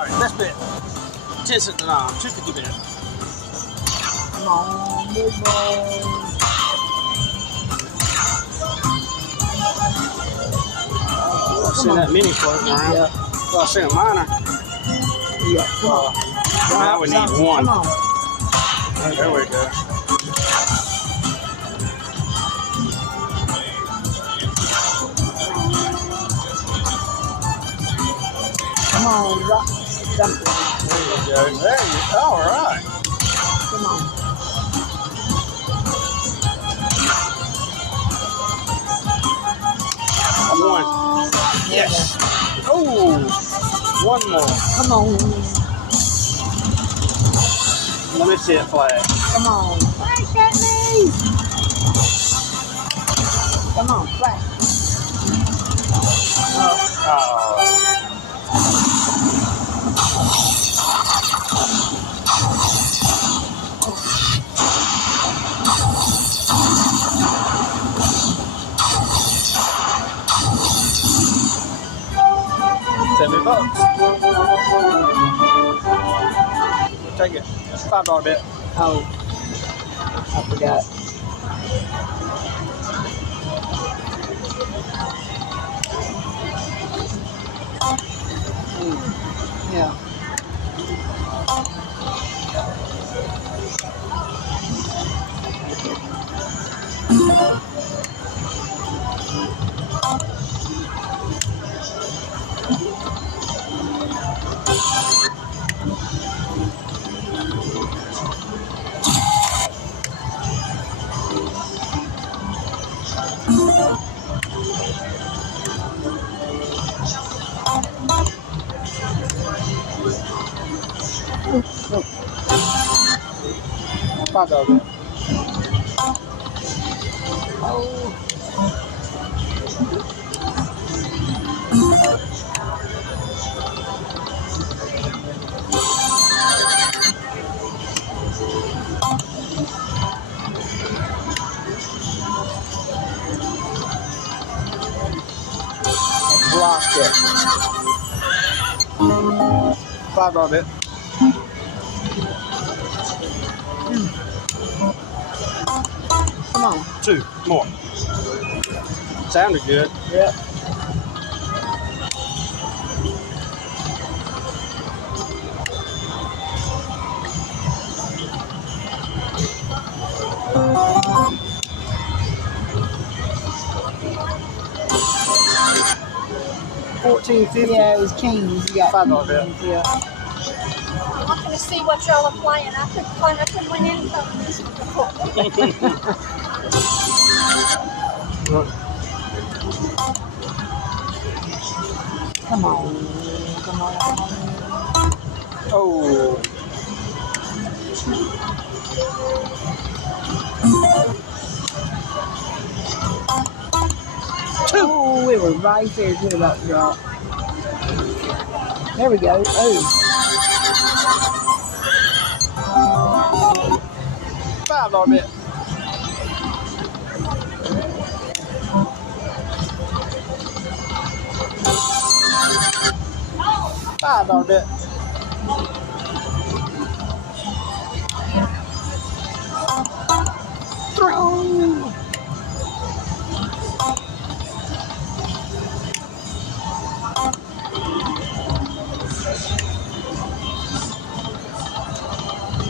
Alright, best bet. 10 cents, 250 bet. Come on, big boy. I've seen that mini floating around. Yeah. Well, I've seen a minor. Yeah, come on. Now we need one. Come on. There we go. Come on, rock something. There you go. There you go. All right. Come on. One. Yes. Oh, one more. Come on. Let me see it flag. Come on. Flash at me. Come on, flash. Oh. $70. Take it. $5 bet. Oh, I forgot. Yeah. $5 bet. Oh. Blocked it. $5 bet. Come on. 2 more. Sounded good. Yep. $14.50. Yeah, it was Kings. You got $5 bet. Yeah. I'm not going to see what y'all are playing. I couldn't win anything on this one before. Come on. Come on. Oh. Oh, we were right there. Good about to drop. There we go. Oh. $5 bet. $5 bet. Oh.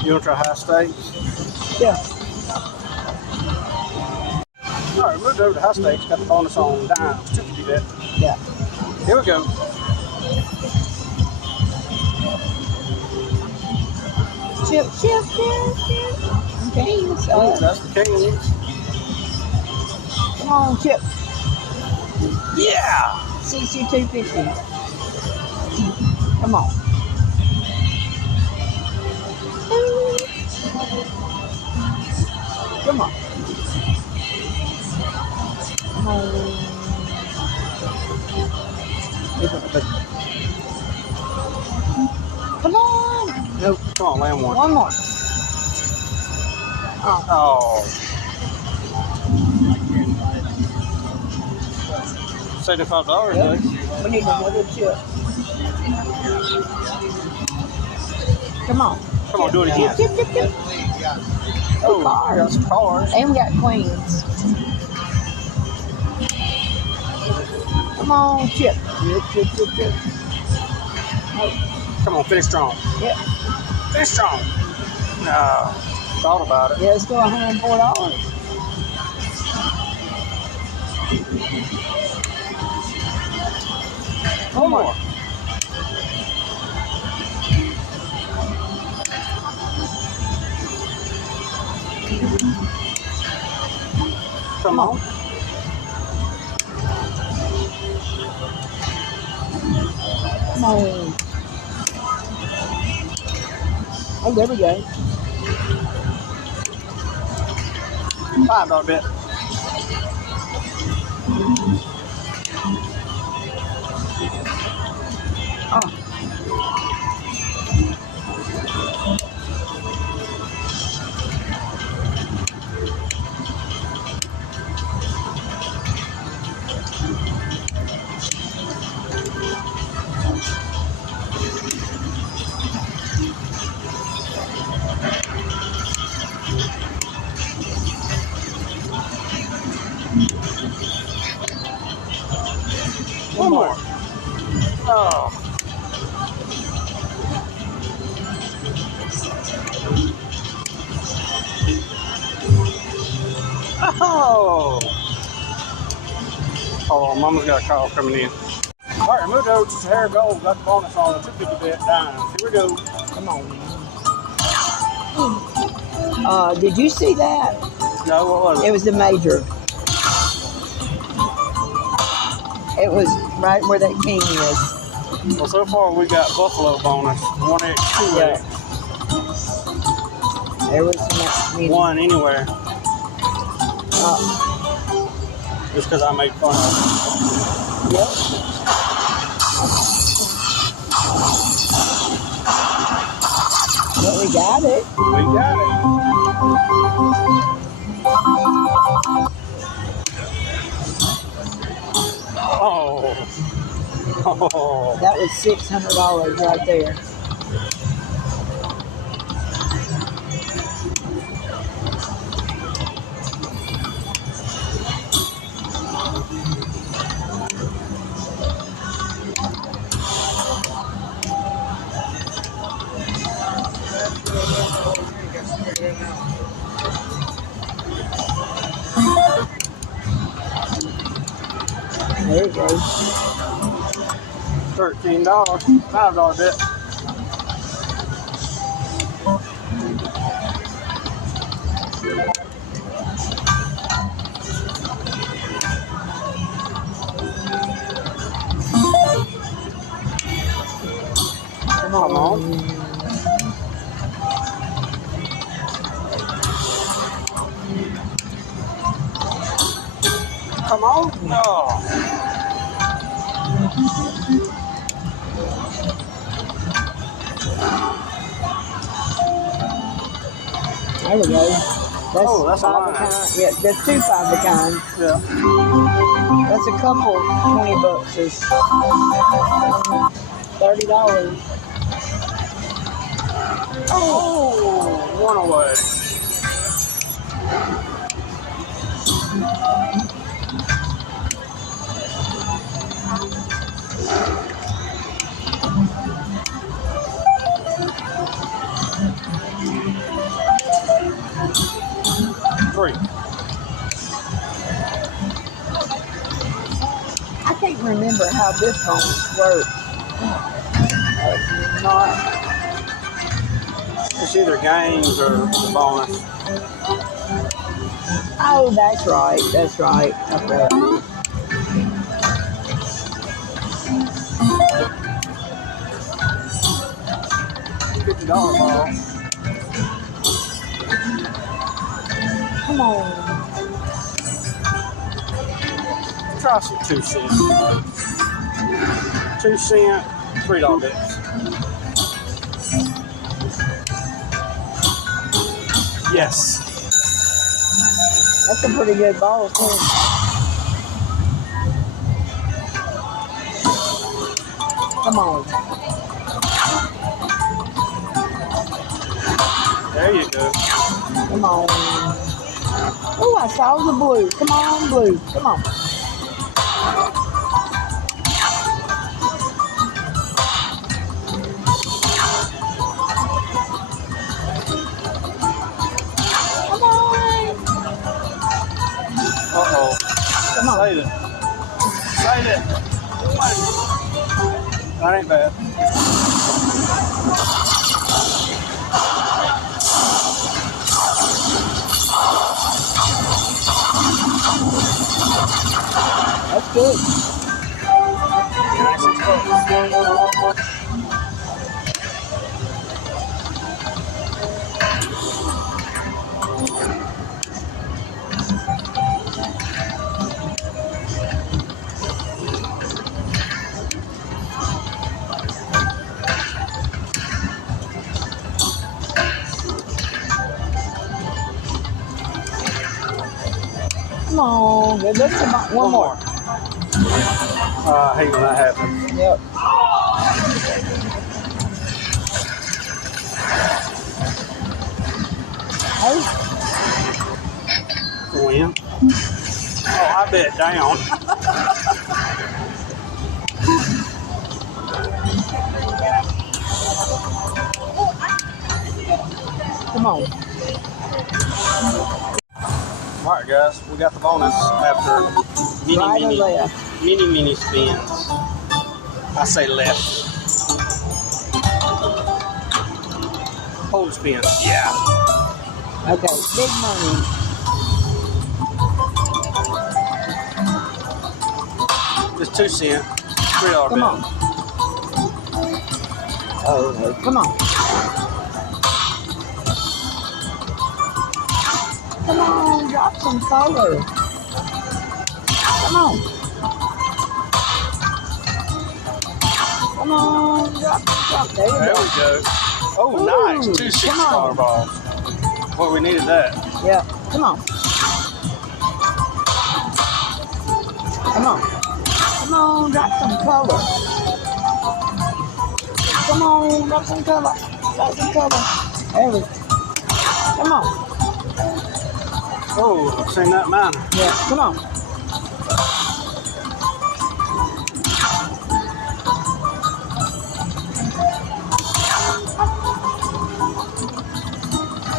You want to try high stakes? Yeah. All right, moved over to high stakes. Got the bonus on dimes. 250 bet. Yeah. Here we go. Chip. Okay. Oh, that's the Kings. Come on, Chip. Yeah. 62.50. Come on. Come on. Come on. Come on. Nope. Come on, land one. One more. Oh. $75, Yep. please. We need another chip. Come on. Come on, do it again. Chip, chip, chip. Oh, Cars. got some cars. And we got queens. Come on, chip. Chip, chip, chip, chip. Come on, finish strong. Yep. Finish strong. No, thought about it. Yeah, let's go $104. One more. Come on. Come on. Oh, there we go. $5 bet. Oh. One more. Oh. Oh. Oh, Mama's got a call coming in. All right, moved over to Hair Gold. Got the bonus on the 250 bet dime. Here we go. Come on. Did you see that? No, what was It it? was the major. It was right where that king is. Well, so far we got Buffalo bonus. 1X, 2X. There was some. One anywhere. Just because I made fun of it. Yep. But we got it. We got it. Oh. Oh. That was $600 right there. There you go. $13. $5 bet. Come Come on. Come on. Oh. There we go. That's a five line. of kind. Yeah, there's 2 5 of kind. Yeah. That's a couple $20 is $30. Oh, one away. Three. I can't remember how this one works. It's not. It's either games or the bonus. Oh, that's right. That's right. Okay. $50 ball. Come on. Try some 2 cent. 2 cent, $3 bets. Yes. That's a pretty good ball, too. Come on. There you go. Come on. Oh, I saw the blue. Come on, blue. Come on. Come on. Uh-oh. Come on. Save it. Save it. That ain't bad. That's good. Nice and close. Come on. Give us one more. I hate when that happens. Yep. Hey. Win. Oh, I bet down. Come on. All right, guys, we got the bonus after Right or left? mini spins. I say left. Hold spin. Yeah. Okay, big money. Just 2 cents. $3 Come bill. on. Oh, no. Come on. Come on, drop some color. Come on. Come on, drop. There you There go. we go. Oh, Ooh, nice. 2 come on. $6 balls. Well, we needed that. Yeah, come on. Come on. Come on, drop some color. Come on, drop some color. Drop some color. There we go. Come on. Oh, I've seen that mine. Yeah, come on.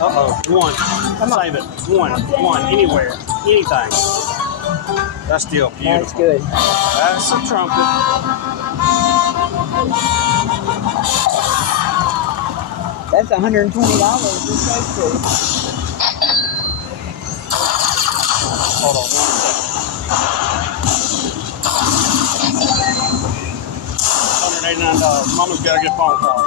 Uh-oh. 1. Come on. Save it. 1. Anywhere. Anything. That's still That's beautiful. good. That's a trumpet. That's $120 this goes to. Hold on 1 second. $189. Mama's got to get a phone call.